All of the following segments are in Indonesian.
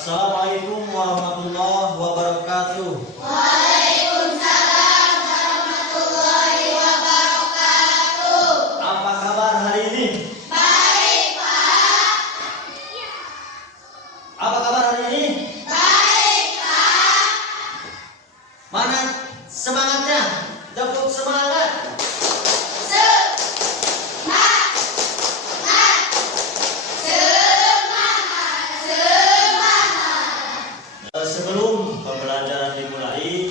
Assalamualaikum warahmatullahi wabarakatuh. Waalaikumsalam warahmatullahi wabarakatuh. Apa kabar hari ini? Baik, Pak. Apa kabar hari ini? Baik, Pak. Mana semangatnya? Tepuk semangat. Sebelum pembelajaran dimulai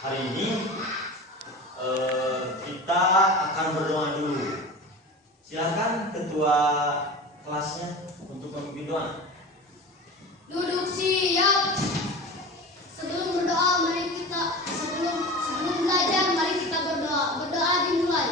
hari ini, kita akan berdoa dulu. Silakan ketua kelasnya untuk memimpin doa. Duduk siap. Sebelum berdoa, mari kita sebelum belajar, mari kita berdoa. Berdoa dimulai.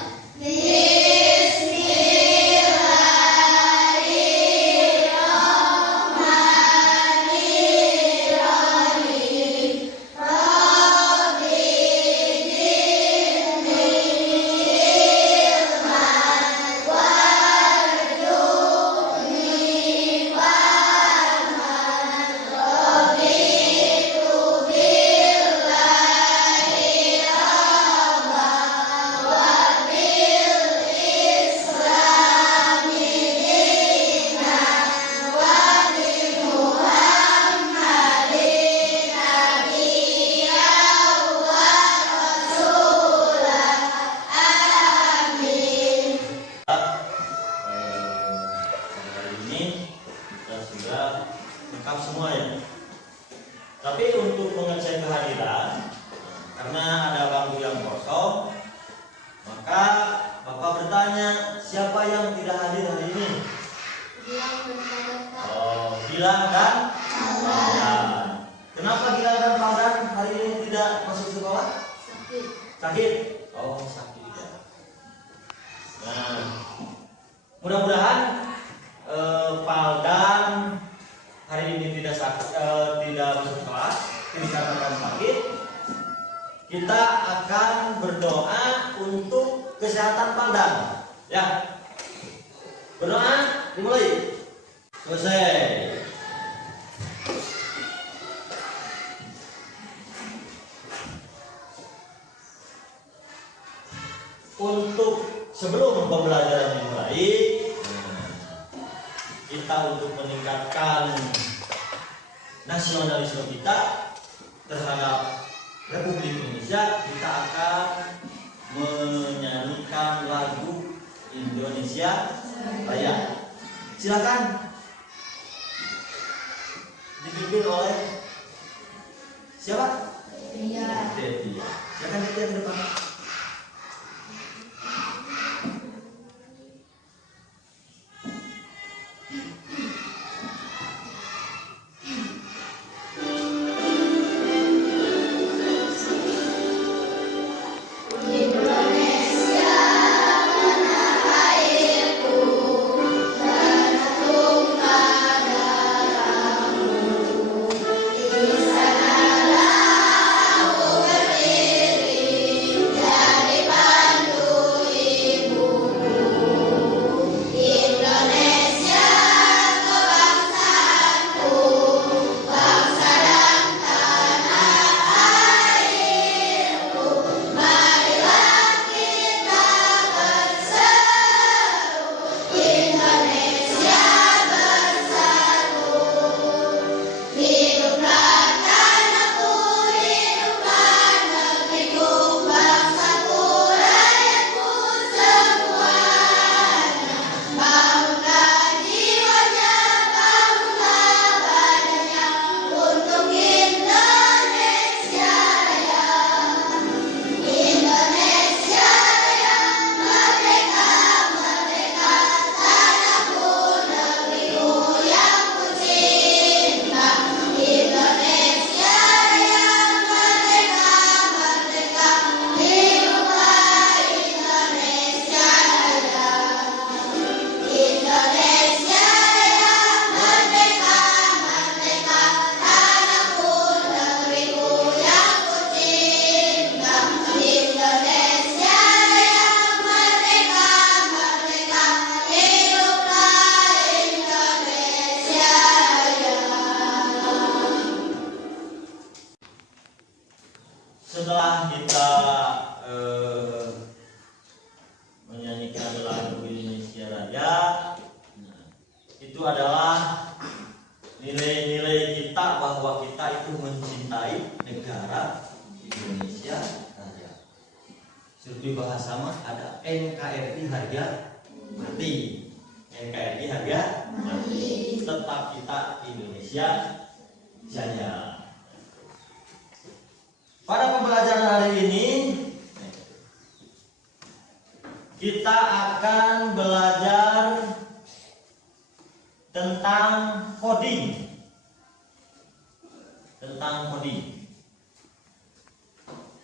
Lengkap semua ya. Tapi untuk mengecek kehadiran, karena ada bangku yang kosong, maka Bapak bertanya, siapa yang tidak hadir hari ini? Gilang dan Paudan. Kenapa Gilang dan Paudan hari ini tidak masuk sekolah? Sakit. Oh, sakit ya. Nah, mudah-mudahan Paudan hari ini tidak masuk kelas dikarenakan sakit. Kita akan berdoa untuk kesehatan Paudan. Ya, berdoa dimulai. Selesai. Untuk sebelum pembelajaran dimulai, kita untuk meningkatkan nasionalisme kita terhadap Republik Indonesia, kita akan menyanyikan lagu Indonesia Raya. Silakan dipimpin oleh siapa? Detia. Silakan Detia ke depan. Di sanalah aku berdiri. setelah kita menyanyikan lagu Indonesia Raya, nah, itu adalah nilai-nilai kita bahwa kita itu mencintai negara Indonesia Raya. Seperti bahasa mah ada NKRI harga mati. NKRI harga mati. Tetap kita Indonesia Jaya. Pada pembelajaran hari ini kita akan belajar tentang coding. Tentang coding.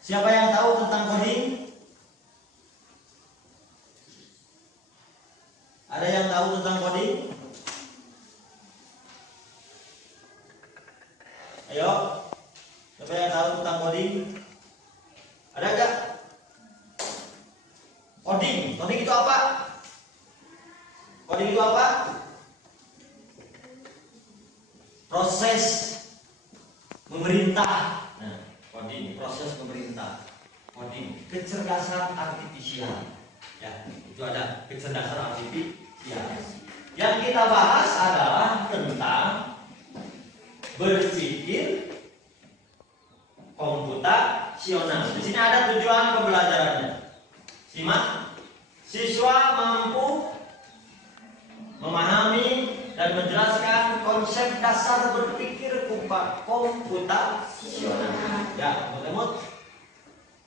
Siapa yang tahu tentang coding? Ada yang tahu tentang coding? Ayo. Siapa yang tahu tentang coding? Ada enggak? Coding. Coding itu apa? Coding itu apa? Proses memerintah. Nah, coding, proses memerintah. Coding, kecerdasan artifisial. Ya, itu ada kecerdasan artifisial. Yang kita bahas adalah tentang berpikir komputasional. Di sini ada tujuan pembelajarannya. Simak. Siswa mampu memahami dan menjelaskan konsep dasar berpikir komputasional. Ya, teman-teman.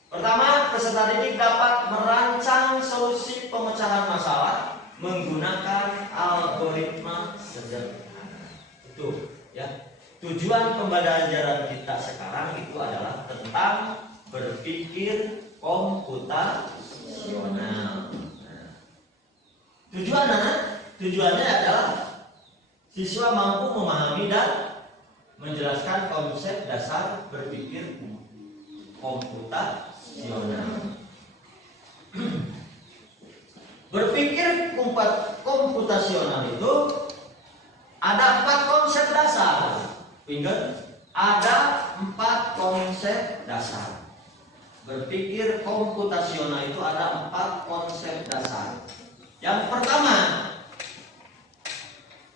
Pertama, peserta didik dapat merancang solusi pemecahan masalah menggunakan algoritma sederhana. Itu, ya. Tujuan pembelajaran kita sekarang itu adalah tentang berpikir komputasional. Tujuannya adalah siswa mampu memahami dan menjelaskan konsep dasar berpikir komputasional. Berpikir komputasional itu ada 4 konsep dasar. Ingat, ada 4 konsep dasar. Berpikir komputasional itu ada 4 konsep dasar. Yang pertama,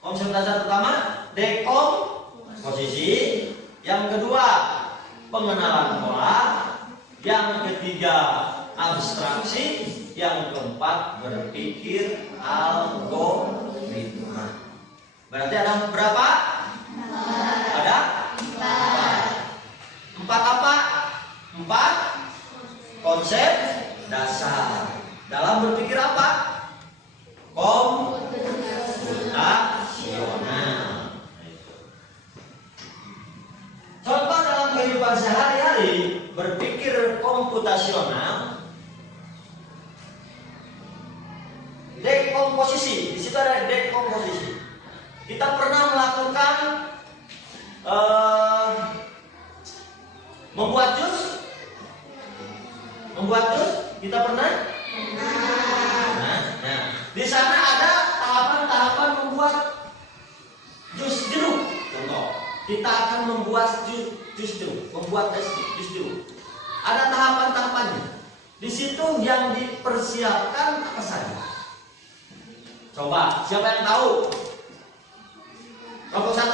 konsep dasar pertama dekomposisi. Yang kedua, pengenalan pola. Yang ketiga, abstraksi. Yang keempat, berpikir algoritma. Berarti ada berapa? Ada 4 apa? 4 konsep dasar. Dalam berpikir apa? Komputasional. Contoh dalam kehidupan sehari-hari berpikir komputasional. Dekomposisi. Di situ ada dekomposisi. Kita pernah melakukan membuat jus. Kita pernah? Nah, di sana ada tahapan-tahapan membuat jus jeruk. Contoh, kita akan membuat jus jeruk, jus jeruk. Ada tahapan-tahapannya. Di situ yang dipersiapkan apa saja? Coba, siapa yang tahu? Kelompok 1?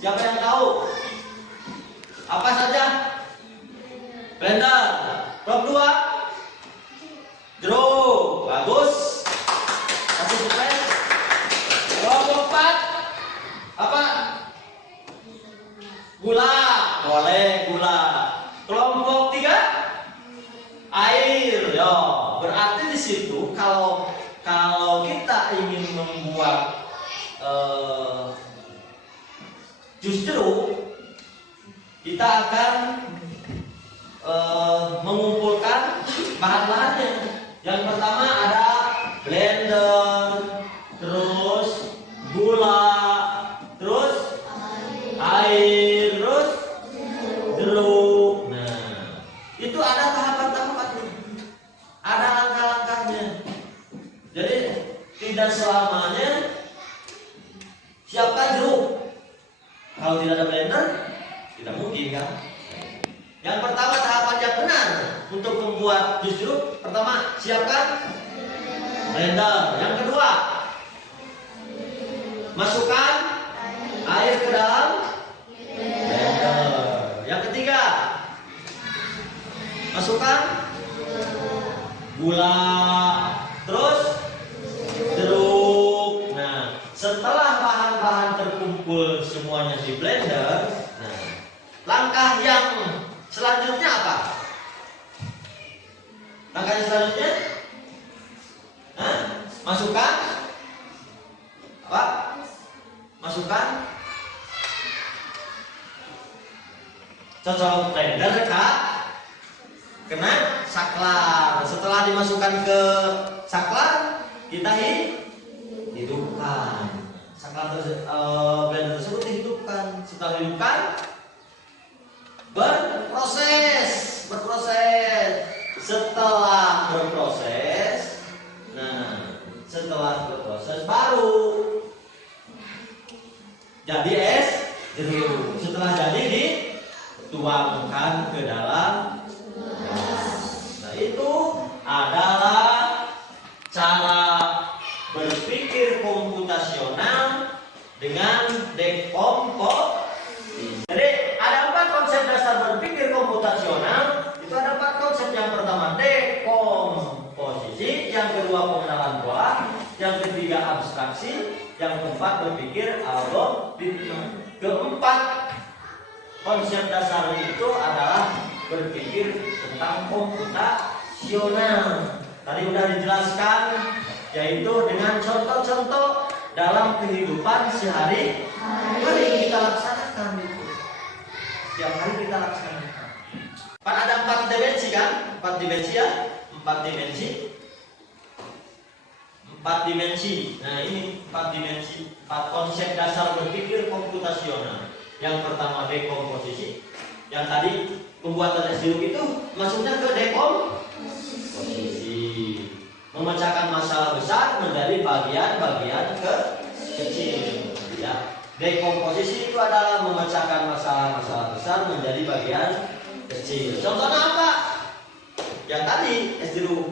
Siapa yang tahu? Apa saja? Blender. Kelompok 2? Jeruk. Bagus. Kasih supply. Kelompok 4? Apa? Gula. Boleh gula. Kelompok 3? Air. Yo, berarti di situ kalau kita ingin membuat jus jeruk, kita akan mengumpulkan bahan-bahannya. Yang pertama ada blender, terus gula, terus air, terus jeruk. Nah, itu ada tahapan-tahapannya, ada langkah-langkahnya. Jadi tidak selamanya siapkan jeruk. Kalau tidak ada blender, tidak mungkin kan? Yang pertama tahapan yang benar untuk membuat jus jeruk, pertama siapkan blender. Yang kedua, masukkan air ke dalam blender. Yang ketiga, masukkan gula, terus jeruk. Nah, setelah bahan-bahan terkumpul semuanya di blender, nah, langkah yang selanjutnya apa? Langkah yang selanjutnya, masukkan apa? Masukkan cocok blender kena saklar. Setelah dimasukkan ke saklar, kita hidupkan. Saklar blender tersebut dihidupkan. Setelah dihidupkan, berproses. Setelah berproses, baru jadi es jeruk. Setelah jadi dituangkan ke dalam gelas. Nah, itu adalah cara berpikir komputasional dengan dekomposisi. Jadi ada 4 konsep dasar berpikir komputasional. Itu ada 4 konsep. Yang pertama dekomposisi, yang kedua pengenalan pola, yang ketiga abstraksi, yang keempat berpikir algoritma. Keempat konsep dasar itu adalah berpikir tentang komputasional. Tadi sudah dijelaskan, yaitu dengan contoh-contoh dalam kehidupan sehari-hari kita laksanakan itu. Setiap hari kita laksanakan. Ada 4 dimensi kan? 4 dimensi ya? 4 dimensi. 4 dimensi. Nah, ini 4 dimensi, 4 konsep dasar berpikir komputasional. Yang pertama dekomposisi. Yang tadi pembuatan es jeruk itu masuknya ke dekomposisi. Memecahkan masalah besar menjadi bagian-bagian kecil. Ya. Dekomposisi itu adalah memecahkan masalah-masalah besar menjadi bagian kecil. Contohnya apa? Yang tadi es jeruk.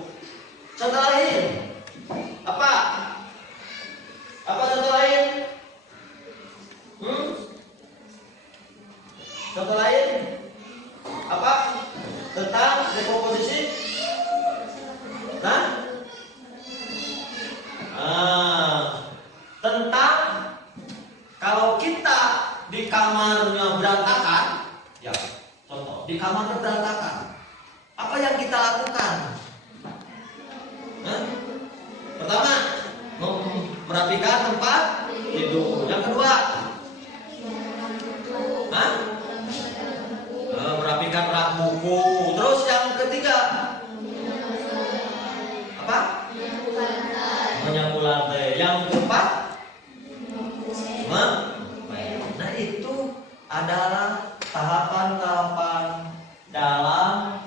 Contoh lain apa? Apa contoh lain? Contoh lain apa? Tentang dekomposisi? Tentang kalau kita di kamarnya berantakan, ya contoh di kamarnya berantakan, apa yang kita lakukan? Pertama, merapikan tempat tidur. Yang kedua, merapikan rak buku. Terus yang ketiga, apa? Menyapu lantai. Yang keempat, nah itu adalah tahapan-tahapan dalam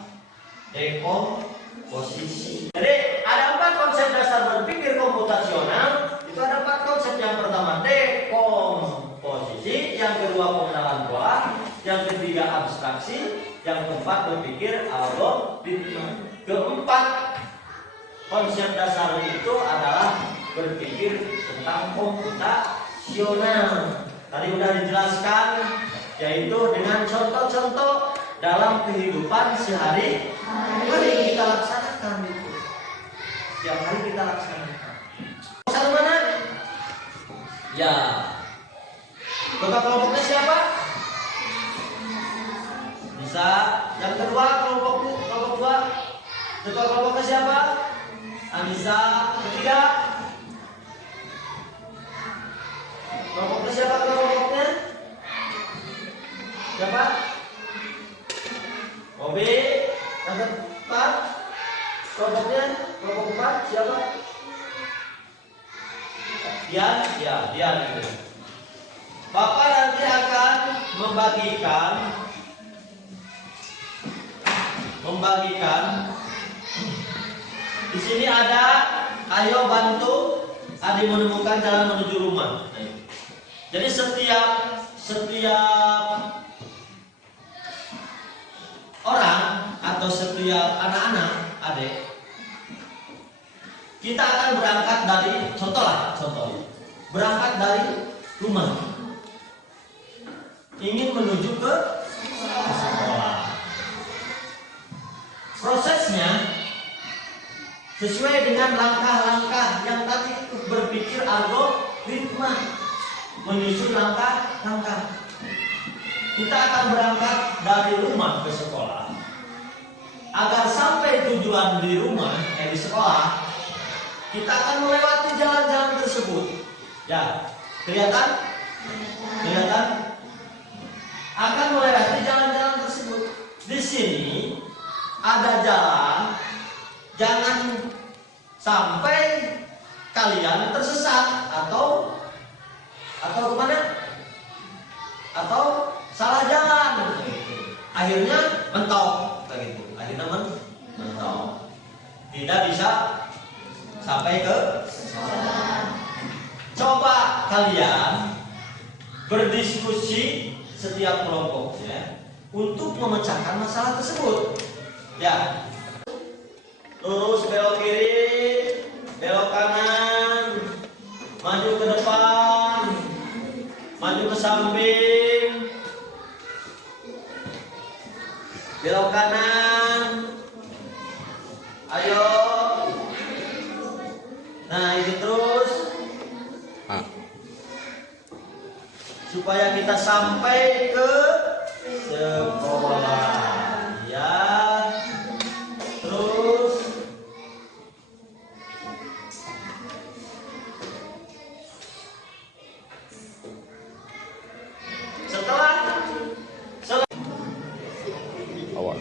dekomposisi. Jadi ada 4 konsep dasar berpikir komputasional. Itu ada 4 konsep. Yang pertama dekomposisi, yang kedua pengenalan pola, yang ketiga abstraksi, yang keempat berpikir algoritma. Keempat konsep dasar itu adalah berpikir tentang komputasional. Tadi sudah dijelaskan, yaitu dengan contoh-contoh dalam kehidupan sehari-hari kita laksanakan itu. Setiap hari kita laksanakan. Satu mana? Ya. Ketua kelompoknya siapa? Bisa. Yang kedua kelompok 2. Ketua kelompoknya siapa? Anissa. Ketiga. Kelompoknya siapa? Kelompoknya siapa? Obi. Yang keempat. Kelompoknya kelompok 4 siapa? Dian. Ya, Dian itu. Bapak nanti akan membagikan di sini ada ayo bantu Adi menemukan jalan menuju rumah. Jadi setiap atau setiap anak-anak, adik, kita akan berangkat dari contoh, berangkat dari rumah, ingin menuju ke sekolah. Prosesnya sesuai dengan langkah-langkah yang tadi berpikir algoritma, menyusun langkah-langkah. Kita akan berangkat dari rumah ke sekolah. Agar sampai tujuan di rumah, di sekolah, kita akan melewati jalan-jalan tersebut. Ya, kelihatan? Akan melewati jalan-jalan tersebut. Di sini ada jalan, jangan sampai kalian tersesat atau kemana? Atau salah jalan. Akhirnya mentok, begitu. Akhirnya mentok. Tidak bisa sampai ke coba kalian berdiskusi setiap kelompoknya untuk memecahkan masalah tersebut. Ya, lurus, belok kiri, belok kanan, maju ke depan, maju ke samping, belok kanan, ayo. Nah, itu terus supaya kita sampai ke sekolah. Ya, terus setelah awal.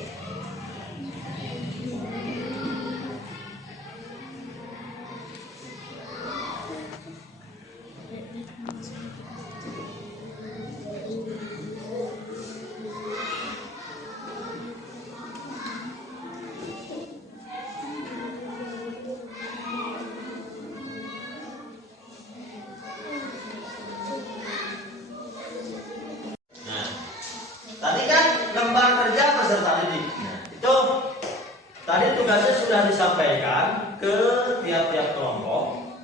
tadi kan lembar kerja peserta didik. Nah, itu tadi tugasnya sudah disampaikan ke tiap-tiap kelompok.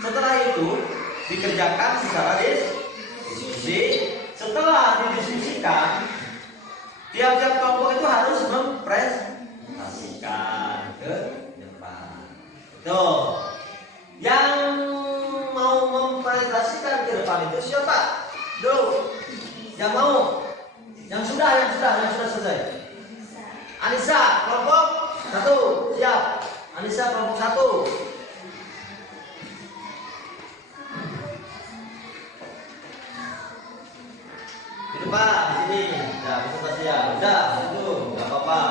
Setelah itu dikerjakan secara diskusi. Setelah didiskusikan, tiap-tiap kelompok itu harus mempresentasikan ke depan. Tuh, yang mau mempresentasikan ke depan itu siapa? Dulu, yang mau? Yang sudah selesai. Anissa, kelompok 1, siap. Anissa, kelompok 1. Di depan, di sini. Nah, presentasi ya. Udah, itu, nggak apa-apa.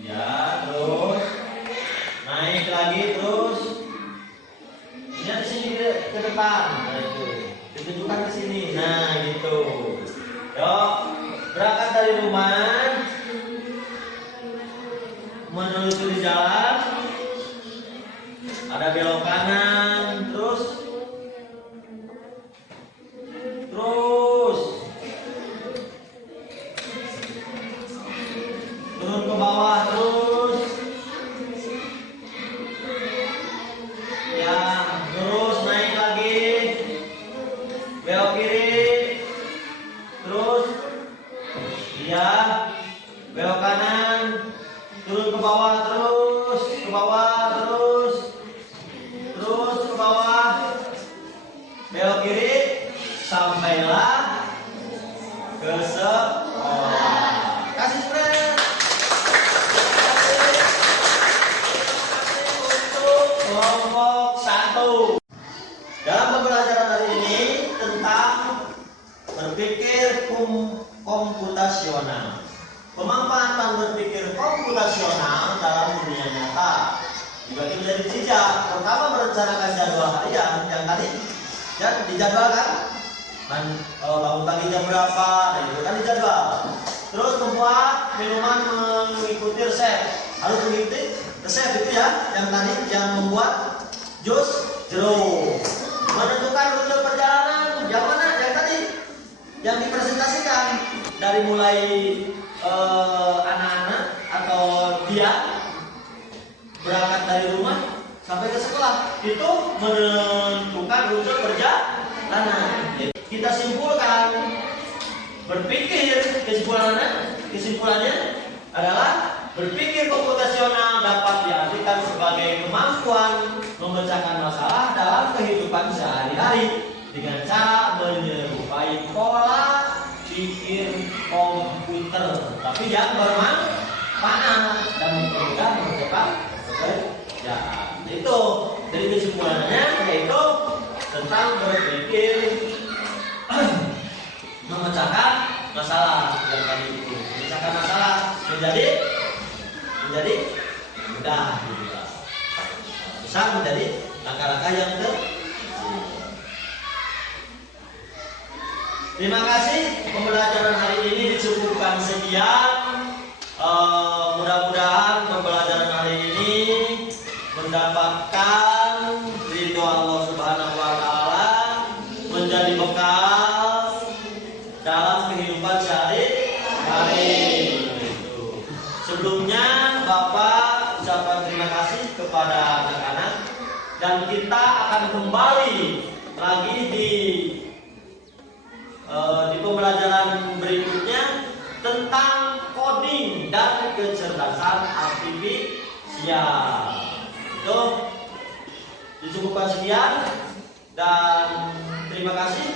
Ya, terus naik lagi terus. Ini di sini ke depan. Nah, itu. Ditunjukkan ke sini. Nah, gitu. Yuk, berangkat dari rumah menelusuri jalan. Ada belok kanan, terus turun ke bawah terus. Ya, terus naik lagi. Belok kiri. Terus ya, belok kanan. Turun ke bawah terus, ke bawah terus. Terus ke bawah. Belok kiri sampailah ke sekolah. Kasih spread. Untuk kelompok 1. Dalam pembelajaran hari ini tentang berpikir komputasional. Pemanfaatan berpikir komputasional dalam dunia nyata dibagi menjadi 3. Pertama, merencanakan jadwal harian yang tadi Ya, dijadwalkan. Bangun pagi jam berapa? Nah, itu kan dijadwal. Terus membuat minuman mengikuti resep. Harus mengikuti resep itu ya, yang tadi yang membuat jus jeruk. Menentukan rute perjalanan yang mana? Yang tadi yang dipresentasikan dari mulai anak-anak atau dia berangkat dari rumah sampai ke sekolah itu menentukan rute perjalanan. Kita simpulkan, berpikir kesimpulannya adalah berpikir komputasional dapat diartikan sebagai kemampuan memecahkan masalah dalam kehidupan sehari-hari dengan cara menyerupai pola pikir komputer, tapi yang bermanfaat dan mempermudah mencetak pekerjaan. Itu dari kesimpulannya yaitu tentang berpikir memecahkan masalah yang tadi itu. Memecahkan masalah menjadi mudah juga. Bisa menjadi langkah-langkah yang Terima kasih, pembelajaran hari ini dicukupkan sekian. Mudah-mudahan pembelajaran hari ini mendapatkan ridho Allah Subhanahu wa Ta'ala, menjadi bekal dalam kehidupan sehari-hari. Sebelumnya Bapak ucapkan terima kasih kepada anak-anak, dan kita akan kembali lagi di pembelajaran berikutnya tentang coding dan kecerdasan artifisial. Itu dicukupkan sekian, dan terima kasih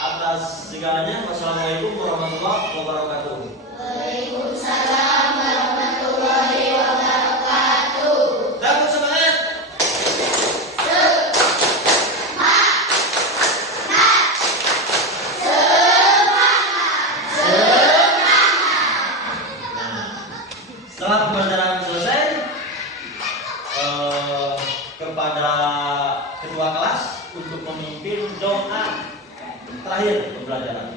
atas segalanya. Wassalamualaikum warahmatullahi wabarakatuh. Waalaikumsalam warahmatullahi wabarakatuh. Tepuk semangat. Setelah pembelajaran selesai, kepada ketua kelas untuk memimpin doa terakhir pembelajaran.